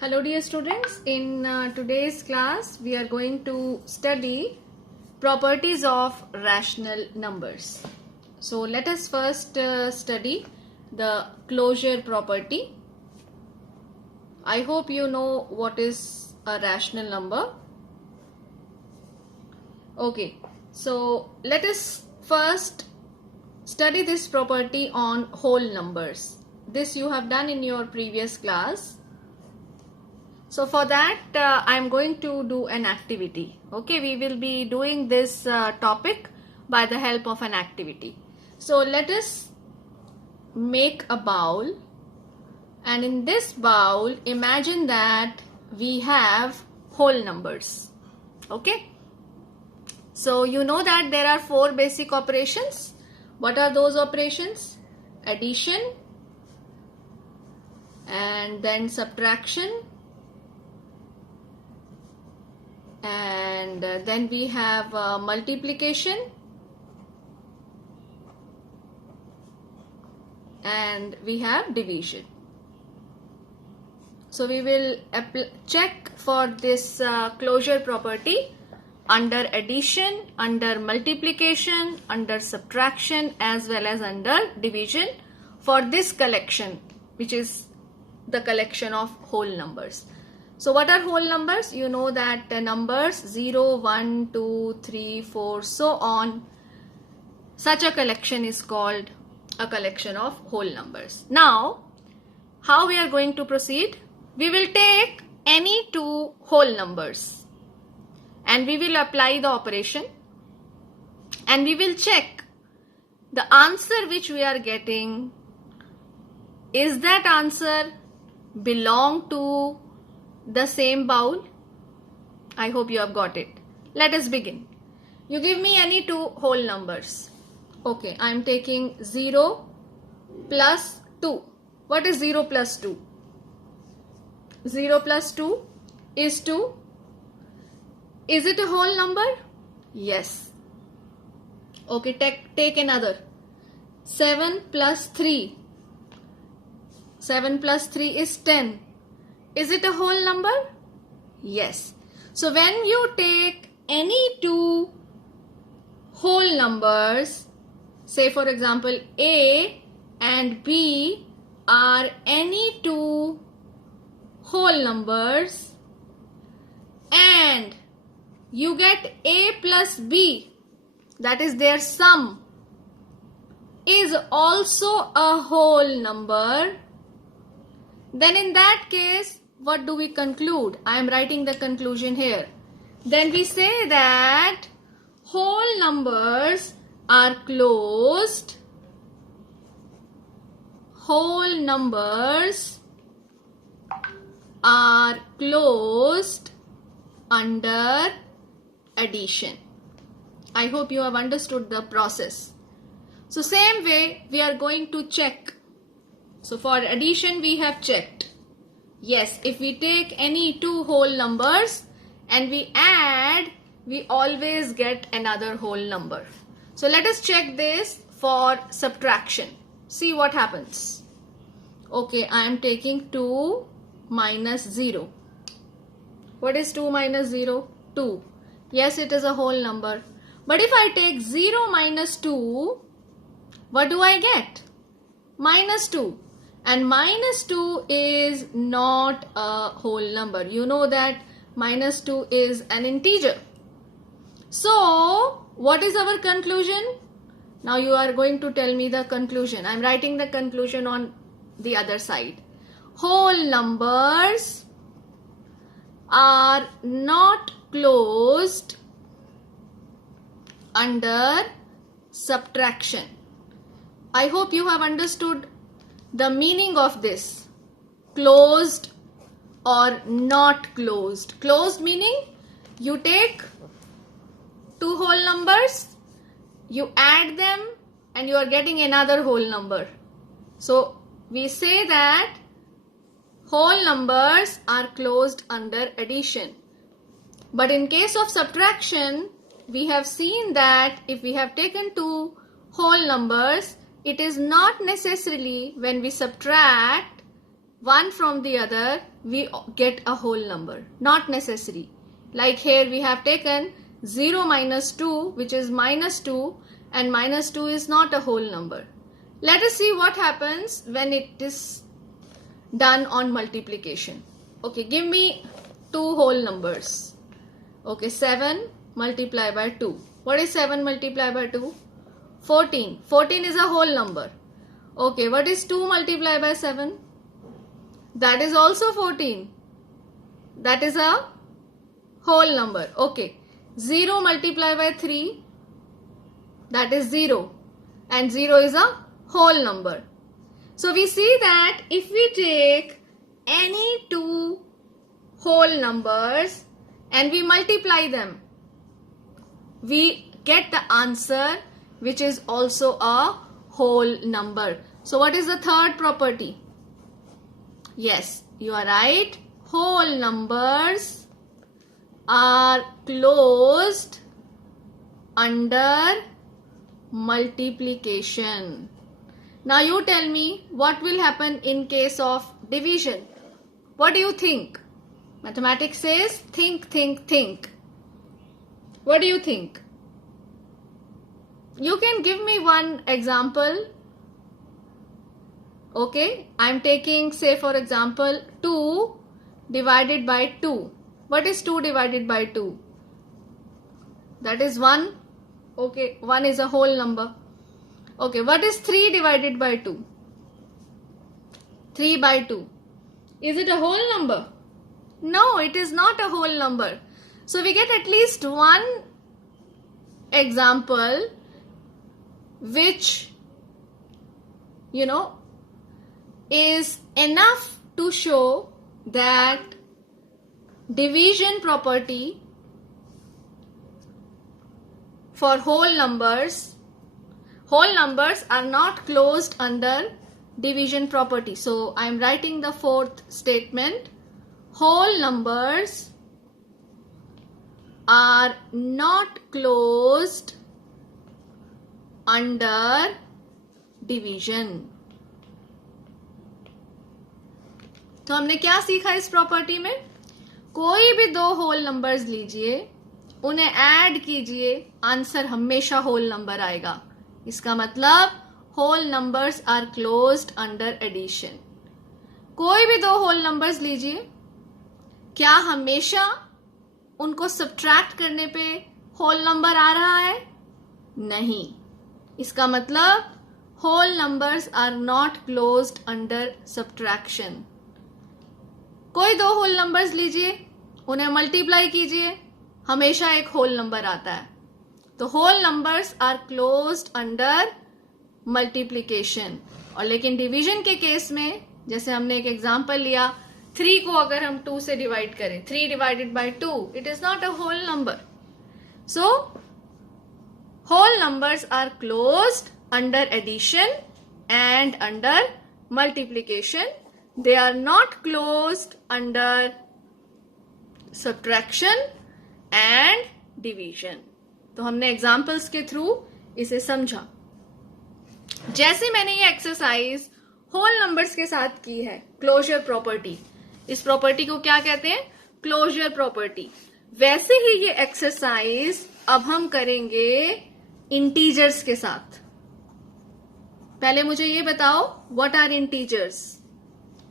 Hello dear students, in today's class we are going to study properties of rational numbers. So let us first study the closure property. I hope you know what is a rational number. Okay, so let us first study this property on whole numbers. This you have done in your previous class. So for that I am going to do an activity. Okay, we will be doing this topic by the help of an activity. So let us make a bowl, and in this bowl imagine that we have whole numbers. Okay, so you know that there are four basic operations. What are those operations? Addition, and then subtraction, and then we have multiplication, and we have division. So we will check for this closure property under addition, under multiplication, under subtraction, as well as under division for this collection, which is the collection of whole numbers. So what are whole numbers? You know that the numbers 0, 1, 2, 3, 4, so on. Such a collection is called a collection of whole numbers. Now, how we are going to proceed? We will take any two whole numbers and we will apply the operation, and we will check the answer which we are getting. Is that answer belong to the same bowl? I hope you have got it. Let us begin. You give me any two whole numbers. Okay, I am taking 0 plus 2. What is 0 plus 2? 0 plus 2 is 2. Is it a whole number? Yes. Okay, take another. 7 plus 3. 7 plus 3 is 10. Is it a whole number? Yes. So when you take any two whole numbers, say for example A and B are any two whole numbers, and you get A plus B, that is their sum, is also a whole number, then in that case, what do we conclude? I am writing the conclusion here. Then we say that whole numbers are closed. Whole numbers are closed under addition. I hope you have understood the process. So same way we are going to check. So for addition we have checked. Yes, if we take any two whole numbers and we add, we always get another whole number. So let us check this for subtraction. See what happens. Okay, I am taking 2 minus 0. What is 2 minus 0? 2. Yes, it is a whole number. But if I take 0 minus 2, what do I get? Minus 2. And minus 2 is not a whole number. You know that minus 2 is an integer. So, what is our conclusion? Now you are going to tell me the conclusion. I am writing the conclusion on the other side. Whole numbers are not closed under subtraction. I hope you have understood the meaning of this. Closed or not closed. Closed meaning you take two whole numbers, you add them, and you are getting another whole number. So we say that whole numbers are closed under addition. But in case of subtraction, we have seen that if we have taken two whole numbers, it is not necessarily when we subtract one from the other, we get a whole number. Not necessary. Like here we have taken 0 minus 2, which is minus 2, and minus 2 is not a whole number. Let us see what happens when it is done on multiplication. Okay, give me two whole numbers. Okay, 7 multiplied by 2. What is 7 multiplied by 2? 14. 14 is a whole number. Okay, what is 2 multiplied by 7? That is also 14. That is a whole number. Okay, 0 multiplied by 3. That is 0. And 0 is a whole number. So we see that if we take any two whole numbers and we multiply them, we get the answer which is also a whole number. So what is the third property? Yes, you are right. Whole numbers are closed under multiplication. Now you tell me what will happen in case of division. What do you think? Mathematics says think, think, think. What do you think? You can give me one example. Okay, I am taking, say for example, 2 divided by 2. What is 2 divided by 2? That is 1. Okay, 1 is a whole number. Okay, what is 3 divided by 2? 3 by 2. Is it a whole number? No, it is not a whole number. So we get at least one example which, is enough to show that division property for whole numbers are not closed under division property. So I am writing the fourth statement. Whole numbers are not closed under division. तो हमने क्या सीखा इस property में? कोई भी दो whole numbers लीजिए, उन्हें ऐड कीजिए, आंसर हमेशा होल नंबर आएगा. इसका मतलब whole numbers are closed under addition. कोई भी दो होल नंबर्स लीजिए, क्या हमेशा उनको सब्ट्रैक्ट करने पे होल नंबर आ रहा है? नहीं. इसका मतलब whole numbers are not closed under subtraction. कोई दो होल नंबर्स लीजिए, उन्हें मल्टीप्लाई कीजिए, हमेशा एक होल नंबर आता है. तो whole numbers are closed under multiplication. और लेकिन डिवीजन के केस में, जैसे हमने एक एग्जांपल लिया, 3 को अगर हम 2 से डिवाइड करें, 3 divided by 2, it is not a whole number. So whole numbers are closed under addition and under multiplication. They are not closed under subtraction and division. तो हमने एग्जाम्पल्स के थ्रू इसे समझा. जैसे मैंने ये एक्सरसाइज होल नंबर्स के साथ की है, क्लोजर प्रॉपर्टी, इस प्रॉपर्टी को क्या कहते हैं? Closure property. वैसे ही ये एक्सरसाइज अब हम करेंगे इंटीजर्स के साथ. पहले मुझे ये बताओ, व्हाट आर इंटीजर्स?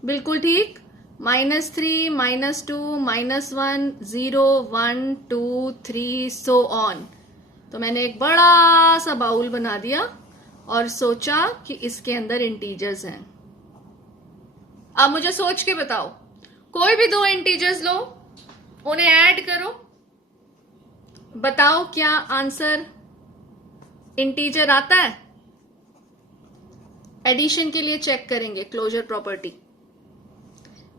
बिल्कुल ठीक. -3, -2, -1, 0, 1, 2, 3 सो ऑन. तो मैंने एक बड़ा सा बाउल बना दिया और सोचा कि इसके अंदर इंटीजर्स हैं. अब मुझे सोच के बताओ, कोई भी दो इंटीजर्स लो, उन्हें ऐड करो, बताओ क्या आंसर इंटीजर आता है? एडिशन के लिए चेक करेंगे क्लोजर प्रॉपर्टी.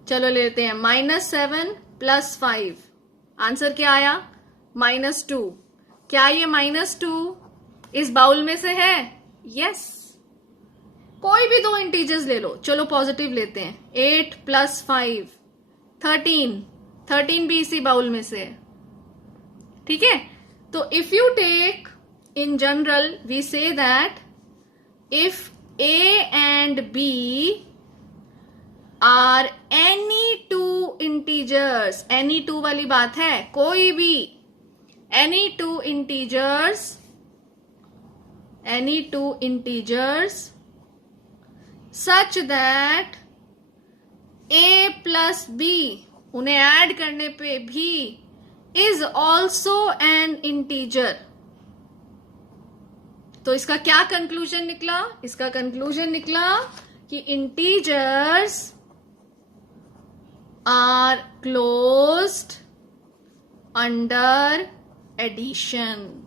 चलो लेते हैं. -7 + 5, आंसर क्या आया? -2. क्या ये -2 इस बाउल में से है? यस. कोई भी दो इंटीजर्स ले लो. चलो पॉजिटिव लेते हैं. 8 + 5 13. 13 भी इसी बाउल में से है. ठीक है. तो if you take in general, we say that if A and B are any two integers, any two वाली बात है, कोई भी any two integers such that a plus B, उन्हें ऐड करने पे भी इज ऑल्सो एन इंटीजर। तो इसका क्या कंक्लूजन निकला? इसका कंक्लूजन निकला कि integers are closed under addition.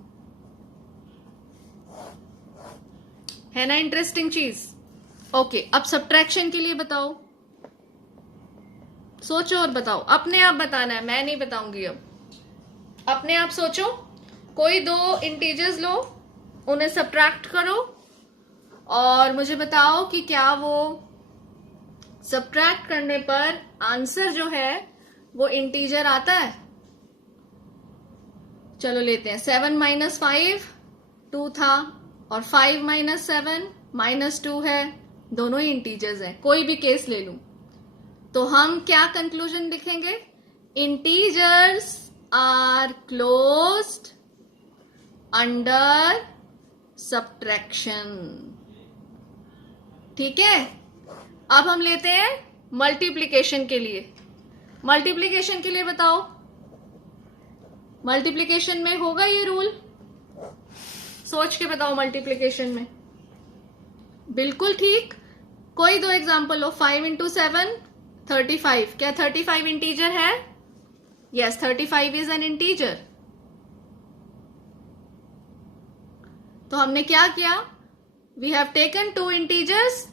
है ना इंटरेस्टिंग चीज? ओके, अब सब्ट्रैक्शन के लिए बताओ, सोचो और बताओ। अपने आप बताना है, मैं नहीं बताऊंगी। अब अपने आप सोचो, कोई दो इंटीजर्स लो, उन्हें सब्ट्रैक्ट करो और मुझे बताओ कि क्या वो सब्ट्रैक्ट करने पर आंसर जो है वो इंटीजर आता है। चलो लेते हैं, 7 माइनस 5 2 था और 5 माइनस 7 -2 है, दोनों ही इंटीजर्स हैं, कोई भी केस ले लूं तो हम क्या कंक्लूजन लिखेंगे? Integers are closed under subtraction. ठीक है, अब हम लेते हैं मल्टीप्लिकेशन के लिए। मल्टीप्लिकेशन के लिए बताओ, मल्टीप्लिकेशन में होगा ये रूल? सोच के बताओ मल्टीप्लिकेशन में। बिल्कुल ठीक, कोई दो एग्जांपल लो। 5 इंटू 7 35, क्या 35 इंटीजर है? Yes, 35 is an integer. तो हमने क्या किया? We have taken two integers,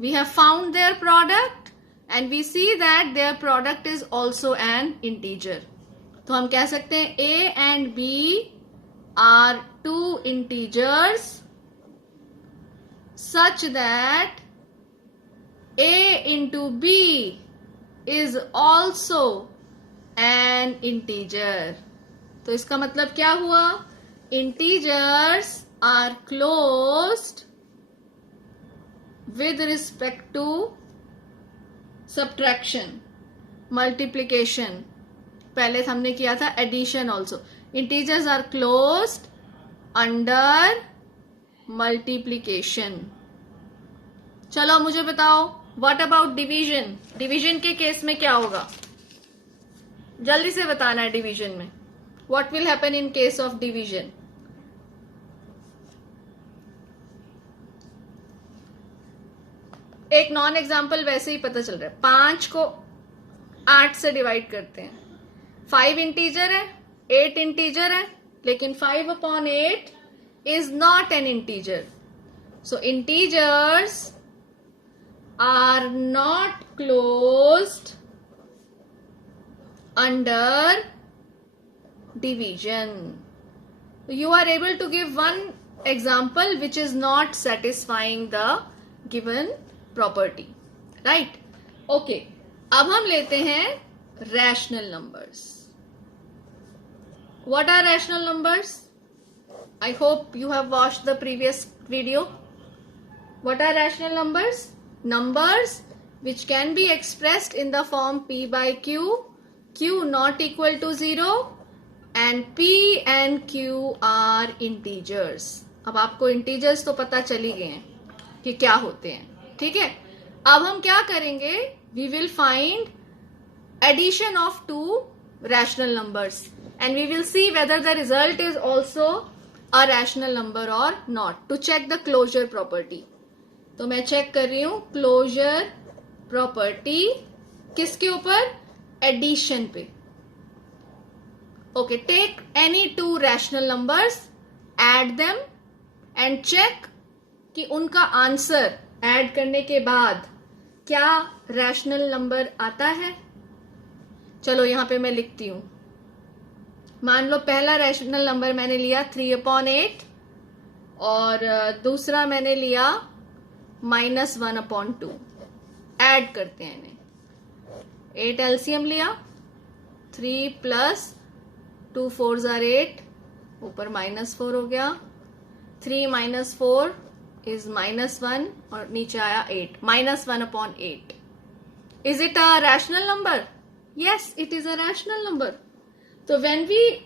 we have found their product and we see that their product is also an integer. तो हम कह सकते हैं A and B are two integers such that a into b is also an integer। तो इसका मतलब क्या हुआ? Integers are closed with respect to subtraction, multiplication, पहले हमने किया था addition also। Integers are closed under multiplication. चलो मुझे बताओ, व्हाट अबाउट डिवीजन? डिवीजन के केस में क्या होगा? जल्दी से बताना है डिवीजन में। What will happen in case of division? एक नॉन एग्जाम्पल वैसे ही पता चल रहा है। 5 को 8 से डिवाइड करते हैं। 5 इंटीजर है, 8 इंटीजर है, लेकिन 5/8 is not an integer. So integers are not closed under division. You are able to give one example which is not satisfying the given property, right? Okay, अब हम लेते हैं rational numbers. What are rational numbers? I hope you have watched the previous video. What are rational numbers? Numbers which can be expressed in the form p by q, q not equal to 0 and p and q are integers. अब आपको integers तो पता चल ही गए हैं कि क्या होते हैं। ठीक है, अब हम क्या करेंगे? We will find addition of two rational numbers and we will see whether the result is also a rational number or not, to check the closure property। तो मैं चेक कर रही हूं closure property किसके ऊपर? एडिशन पे। Okay, take any 2 rational numbers, add them and check कि उनका आंसर ऐड करने के बाद क्या रैशनल नंबर आता है। चलो यहां पे मैं लिखती हूं। मान लो पहला रैशनल नंबर मैंने लिया 3/8 और दूसरा मैंने लिया -1/2। ऐड करते हैं इन्हें। 8 एलसीएम लिया, 3 + 2 4s are 8, ऊपर -4 हो गया। 3 - 4 is -1 और नीचे आया 8, -1/8 Is it a rational number? Yes, it is a rational number. So when we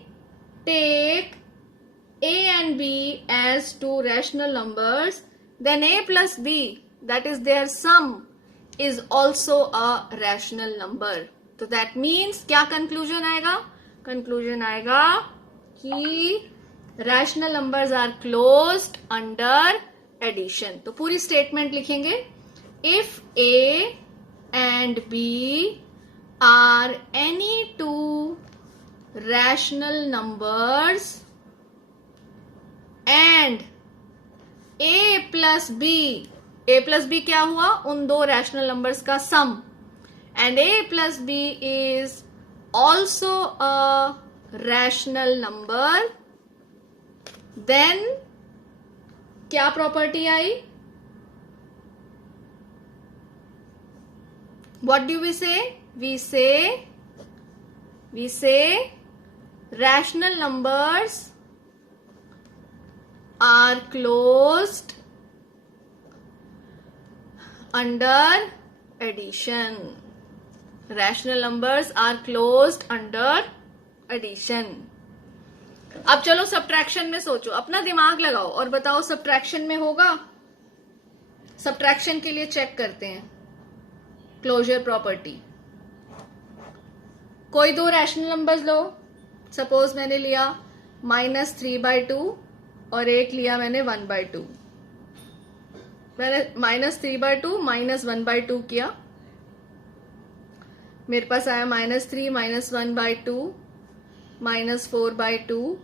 take a and b as two rational numbers, then a plus b, that is their sum, is also a rational number. तो that means क्या conclusion आएगा? Conclusion आएगा कि rational numbers are closed under addition. तो पूरी statement लिखेंगे. If a and b are any two rational numbers and a plus b क्या हुआ? उन दो रैशनल नंबर्स का सम, and a plus b is also a rational number, then क्या property I? What do we say? We say rational numbers are closed under addition. Rational numbers are closed under addition. अब चलो subtraction में सोचो, अपना दिमाग लगाओ और बताओ सब्ट्रैक्शन में होगा? सब्ट्रैक्शन के लिए चेक करते हैं क्लोजर प्रॉपर्टी. कोई दो रैशनल नंबर्स लो. सपोज मैंने लिया -3/2 और एक लिया मैंने 1/2. मैंने -3/2 -1/2 किया. मेरे पास आया -3 -1/2 -4/2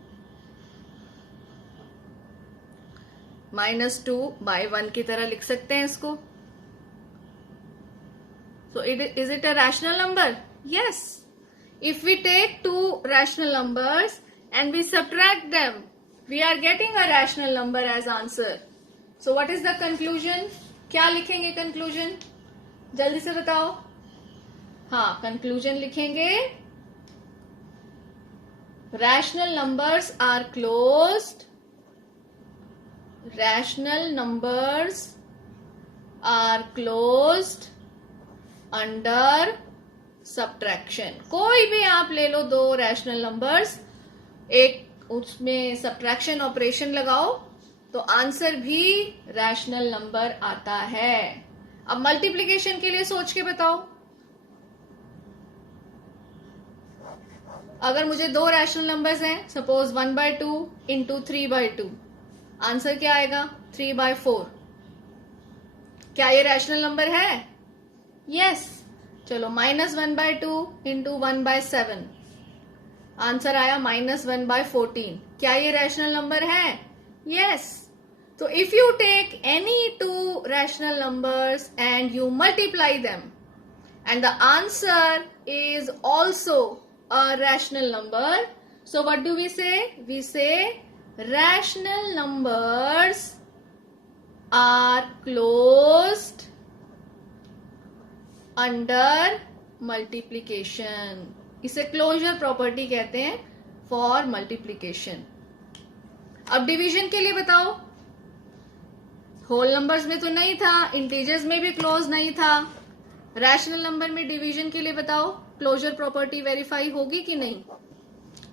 -2/1 की तरह लिख सकते हैं इसको. So is it a rational number? Yes. If we take two rational numbers and we subtract them, we are getting a rational number as answer. So what is the conclusion? क्या लिखेंगे conclusion? जल्दी से बताओ. हाँ, conclusion लिखेंगे rational numbers are closed. Rational numbers are closed under subtraction. कोई भी आप ले लो दो रैशनल नंबर्स, एक उसमें सब्ट्रैक्शन ऑपरेशन लगाओ तो आंसर भी रैशनल नंबर आता है. अब मल्टीप्लिकेशन के लिए सोच के बताओ. अगर मुझे दो रैशनल नंबर्स हैं, सपोज 1/2 इंटू 3/2, आंसर क्या आएगा? 3/4. क्या ये रैशनल नंबर है? यस. चलो -1/2 इंटू 1/7, आंसर आया -1/14. क्या ये रैशनल नंबर है? यस. तो if you take any two rational numbers and you multiply them and the answer is also a rational number, so what do we say? We say rational numbers are closed under multiplication. इसे closure property कहते हैं for multiplication. अब division के लिए बताओ. Whole numbers में तो नहीं था, इंटीजर्स में भी क्लोज नहीं था. रैशनल नंबर में डिवीजन के लिए बताओ क्लोजर प्रॉपर्टी वेरीफाई होगी कि नहीं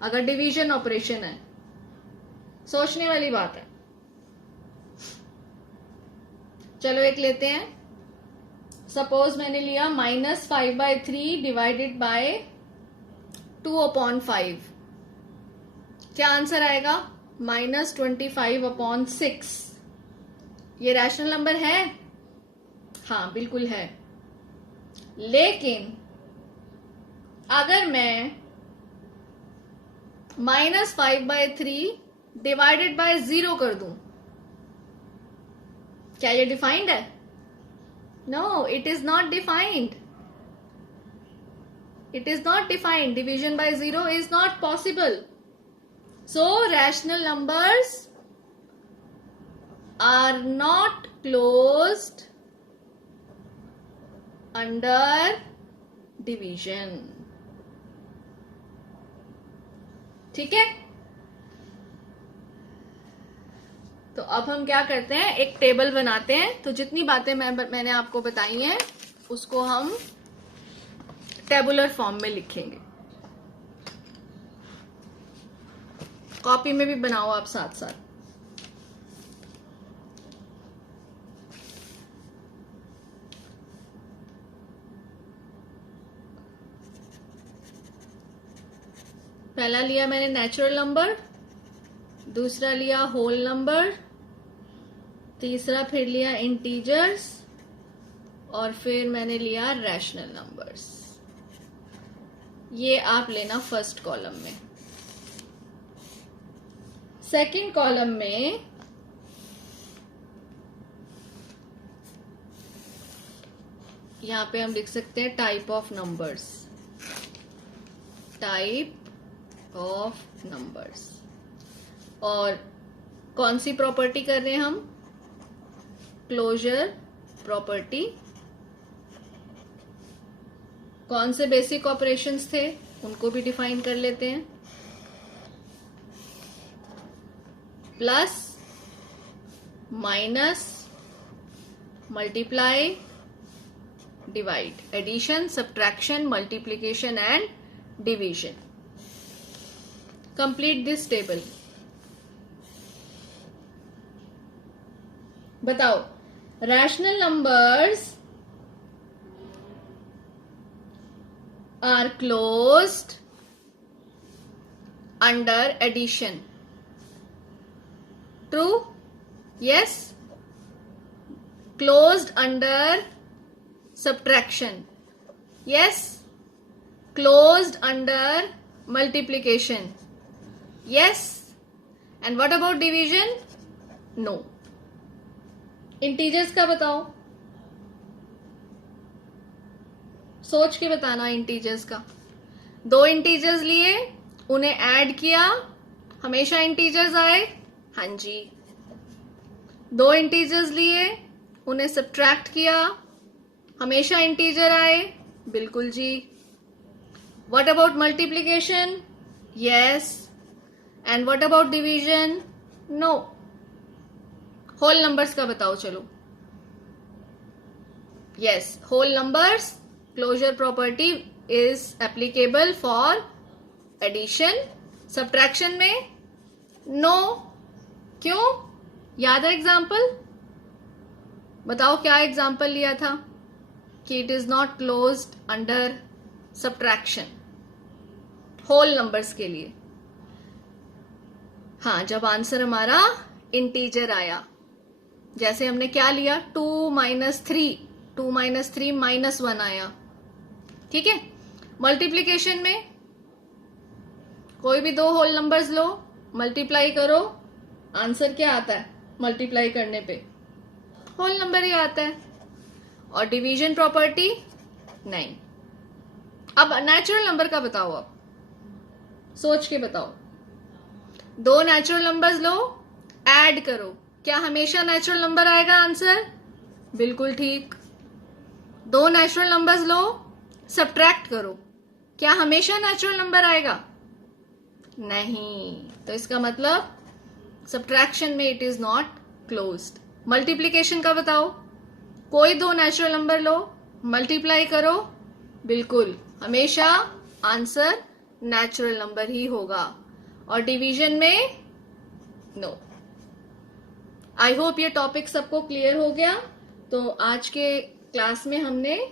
अगर डिवीजन ऑपरेशन है? सोचने वाली बात है. चलो एक लेते हैं. सपोज मैंने लिया -5/3 डिवाइडेड बाय 2/5. क्या आंसर आएगा? -25/6. ये रैशनल नंबर है? हाँ, बिल्कुल है. लेकिन अगर मैं -5/3 डिवाइडेड बाय 0 कर दूं, क्या ये डिफाइंड है? No, it is not defined. It is not defined. Division by 0 is not possible. So, rational numbers are not closed under division. ठीक है? तो अब हम क्या करते हैं, एक टेबल बनाते हैं. तो जितनी बातें मैंने आपको बताई हैं उसको हम टेबुलर फॉर्म में लिखेंगे। कॉपी में भी बनाओ आप साथ साथ। पहला लिया मैंने नेचुरल नंबर, दूसरा लिया होल नंबर, तीसरा फिर लिया इंटीजर्स, और फिर मैंने लिया रैशनल नंबर्स। ये आप लेना फर्स्ट कॉलम में। सेकंड कॉलम में यहां पे हम लिख सकते हैं type of numbers, type of numbers. और कौन सी प्रॉपर्टी कर रहे हैं हम? Closure property. कौन से बेसिक ऑपरेशंस थे उनको भी डिफाइन कर लेते हैं। Plus, minus, multiply, divide, addition, subtraction, multiplication and division. Complete this table. बताओ, rational numbers are closed under addition. True? Yes. Closed under subtraction. Yes. Closed under multiplication. Yes. And what about division? No. Integers का बताओ, सोच के बताना। Integers का, दो integers लिए, उन्हें ऐड किया, हमेशा इंटीजर्स आए? हाँ जी। दो इंटीजर्स लिए, उन्हें सब्ट्रैक्ट किया, हमेशा इंटीजर आए? बिल्कुल जी। What about multiplication? Yes. And what about division? No. Whole numbers का बताओ चलो। Yes, whole numbers closure property is applicable for addition. Subtraction में नो। क्यों? याद है एग्जाम्पल? बताओ क्या एग्जाम्पल लिया था कि it is not closed under subtraction whole numbers के लिए। हाँ, जब आंसर हमारा इंटीजर आया, जैसे हमने क्या लिया, 2 - 3, 2 - 3 -1 आया। ठीक है। मल्टीप्लिकेशन में कोई भी दो होल नंबर्स लो, मल्टीप्लाई करो, आंसर क्या आता है? मल्टीप्लाई करने पे होल नंबर ही आता है। और डिवीजन प्रॉपर्टी नहीं। अब नेचुरल नंबर का बताओ, आप सोच के बताओ। दो नेचुरल नंबर्स लो, ऐड करो, क्या हमेशा नेचुरल नंबर आएगा आंसर? बिल्कुल ठीक। दो नेचुरल नंबर्स लो, सब्ट्रैक्ट करो, क्या हमेशा नेचुरल नंबर आएगा? नहीं। तो इसका मतलब सब्ट्रैक्शन में it is not closed. Multiplication का बताओ, कोई दो नेचुरल नंबर लो, मल्टीप्लाई करो, बिल्कुल हमेशा आंसर नेचुरल नंबर ही होगा। और डिवीजन में नो। आई होप ये टॉपिक सबको क्लियर हो गया। तो आज के क्लास में हमने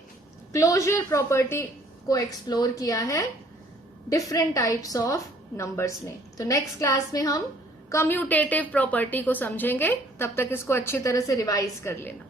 क्लोजर प्रॉपर्टी को एक्सप्लोर किया है डिफरेंट टाइप्स ऑफ नंबर्स में। तो नेक्स्ट क्लास में हम कम्यूटेटिव प्रॉपर्टी को समझेंगे। तब तक इसको अच्छी तरह से रिवाइज कर लेना।